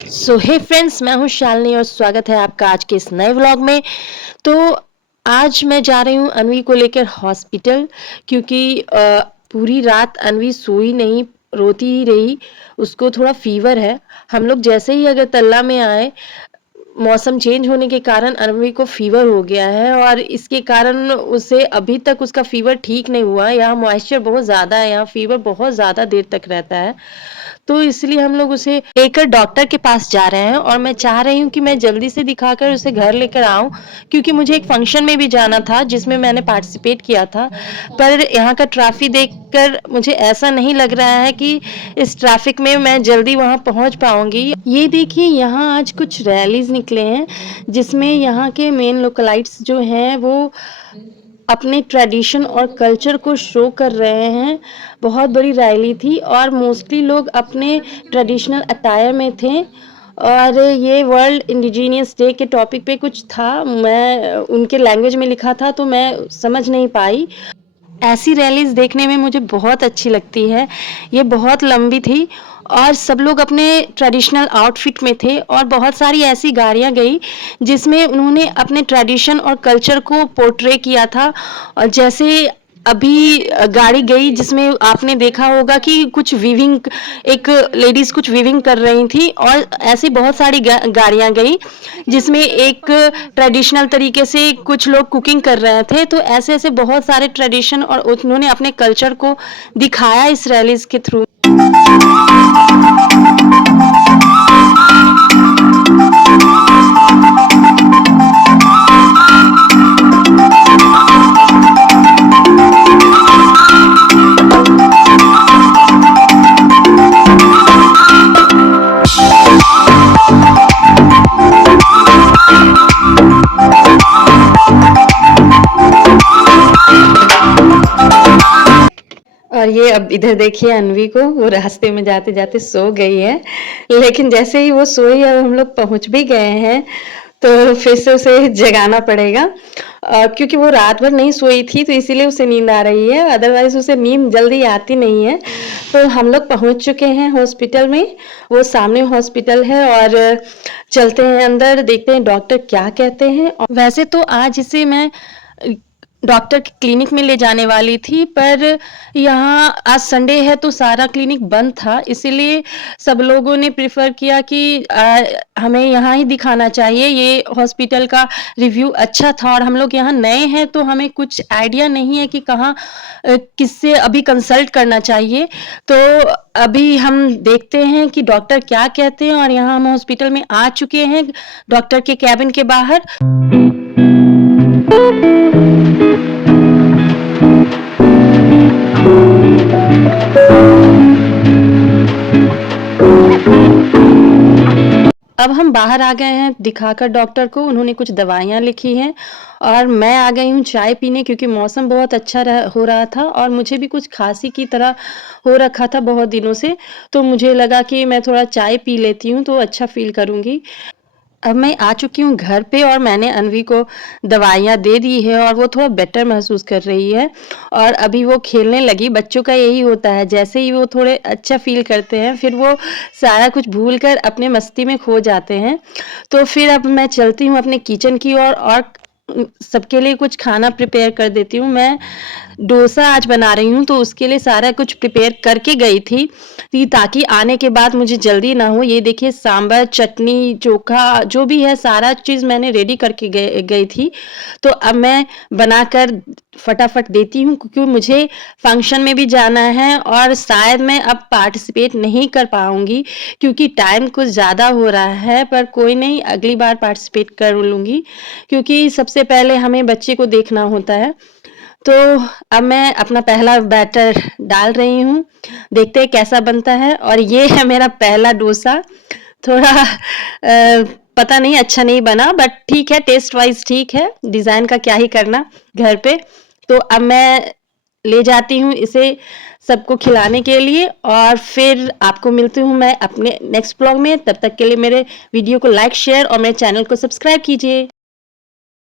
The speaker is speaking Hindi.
सो हे फ्रेंड्स, मैं हूं शालिनी और स्वागत है आपका आज के इस नए व्लॉग में। तो आज मैं जा रही हूं अनवी को लेकर हॉस्पिटल, क्योंकि पूरी रात अनवी सोई नहीं, रोती ही रही। उसको थोड़ा फीवर है। हम लोग जैसे ही अगरतला में आए, मौसम चेंज होने के कारण अनवी को फीवर हो गया है और इसके कारण उसे अभी तक उसका फीवर ठीक नहीं हुआ। यहाँ मॉइस्चर बहुत ज़्यादा है, यहाँ फीवर बहुत ज़्यादा देर तक रहता है। तो इसलिए हम लोग उसे लेकर डॉक्टर के पास जा रहे हैं और मैं चाह रही हूँ कि मैं जल्दी से दिखाकर उसे घर लेकर आऊँ, क्योंकि मुझे एक फंक्शन में भी जाना था जिसमें मैंने पार्टिसिपेट किया था। पर यहाँ का ट्रैफिक देखकर मुझे ऐसा नहीं लग रहा है कि इस ट्रैफिक में मैं जल्दी वहाँ पहुँच पाऊँगी। ये देखिए, यहाँ आज कुछ रैलीज निकले हैं जिसमें यहाँ के मेन लोकलाइट्स जो हैं वो अपने ट्रेडिशन और कल्चर को शो कर रहे हैं। बहुत बड़ी रैली थी और मोस्टली लोग अपने ट्रेडिशनल अटायर में थे और ये वर्ल्ड इंडिजीनियस डे के टॉपिक पे कुछ था। मैं उनके लैंग्वेज में लिखा था तो मैं समझ नहीं पाई। ऐसी रैलीज देखने में मुझे बहुत अच्छी लगती है। ये बहुत लंबी थी और सब लोग अपने ट्रेडिशनल आउटफिट में थे और बहुत सारी ऐसी गाड़ियाँ गई जिसमें उन्होंने अपने ट्रेडिशन और कल्चर को पोर्ट्रे किया था। और जैसे अभी गाड़ी गई जिसमें आपने देखा होगा कि कुछ वीविंग, एक लेडीज कुछ वीविंग कर रही थी, और ऐसी बहुत सारी गाड़ियाँ गई जिसमें एक ट्रेडिशनल तरीके से कुछ लोग कुकिंग कर रहे थे। तो ऐसे ऐसे बहुत सारे ट्रेडिशन और उन्होंने अपने कल्चर को दिखाया इस रैलीज के थ्रू। और ये अब इधर देखिए, अनवी को वो रास्ते में जाते जाते सो गई है, लेकिन जैसे ही वो सोई अब हम लोग पहुंच भी गए हैं तो फिर से उसे जगाना पड़ेगा। क्योंकि वो रात भर नहीं सोई थी तो इसीलिए उसे नींद आ रही है, अदरवाइज उसे नींद जल्दी आती नहीं है। तो हम लोग पहुंच चुके हैं हॉस्पिटल में। वो सामने हॉस्पिटल है और चलते हैं अंदर, देखते हैं डॉक्टर क्या कहते हैं। वैसे तो आज इसे मैं डॉक्टर के क्लिनिक में ले जाने वाली थी, पर यहाँ आज संडे है तो सारा क्लिनिक बंद था, इसीलिए सब लोगों ने प्रेफर किया कि हमें यहाँ ही दिखाना चाहिए। ये हॉस्पिटल का रिव्यू अच्छा था और हम लोग यहाँ नए हैं तो हमें कुछ आइडिया नहीं है कि कहाँ किससे अभी कंसल्ट करना चाहिए। तो अभी हम देखते हैं कि डॉक्टर क्या कहते हैं, और यहाँ हम हॉस्पिटल में आ चुके हैं डॉक्टर के कैबिन के बाहर। अब हम बाहर आ गए हैं दिखाकर डॉक्टर को। उन्होंने कुछ दवाइयाँ लिखी हैं और मैं आ गई हूँ चाय पीने, क्योंकि मौसम बहुत अच्छा हो रहा था और मुझे भी कुछ खांसी की तरह हो रखा था बहुत दिनों से। तो मुझे लगा कि मैं थोड़ा चाय पी लेती हूँ तो अच्छा फील करूँगी। अब मैं आ चुकी हूँ घर पे और मैंने अनवी को दवाइयाँ दे दी है और वो थोड़ा बेटर महसूस कर रही है और अभी वो खेलने लगी। बच्चों का यही होता है, जैसे ही वो थोड़े अच्छा फील करते हैं फिर वो सारा कुछ भूल कर अपने मस्ती में खो जाते हैं। तो फिर अब मैं चलती हूँ अपने किचन की ओर और सबके लिए कुछ खाना प्रिपेयर कर देती हूँ। मैं डोसा आज बना रही हूँ तो उसके लिए सारा कुछ प्रिपेयर करके गई थी ताकि आने के बाद मुझे जल्दी ना हो। ये देखिए, सांभर, चटनी, चोखा जो भी है सारा चीज़ मैंने रेडी करके गई थी। तो अब मैं बनाकर फटाफट देती हूँ, क्योंकि मुझे फंक्शन में भी जाना है और शायद मैं अब पार्टिसिपेट नहीं कर पाऊँगी क्योंकि टाइम कुछ ज़्यादा हो रहा है। पर कोई नहीं, अगली बार पार्टिसिपेट कर लूँगी, क्योंकि सबसे पहले हमें बच्चे को देखना होता है। तो अब मैं अपना पहला बैटर डाल रही हूँ, देखते हैं कैसा बनता है। और ये है मेरा पहला डोसा। थोड़ा पता नहीं अच्छा नहीं बना, बट ठीक है, टेस्ट वाइज ठीक है। डिज़ाइन का क्या ही करना घर पे। तो अब मैं ले जाती हूँ इसे सबको खिलाने के लिए और फिर आपको मिलती हूँ मैं अपने नेक्स्ट ब्लॉग में। तब तक के लिए मेरे वीडियो को लाइक, शेयर और मेरे चैनल को सब्सक्राइब कीजिए।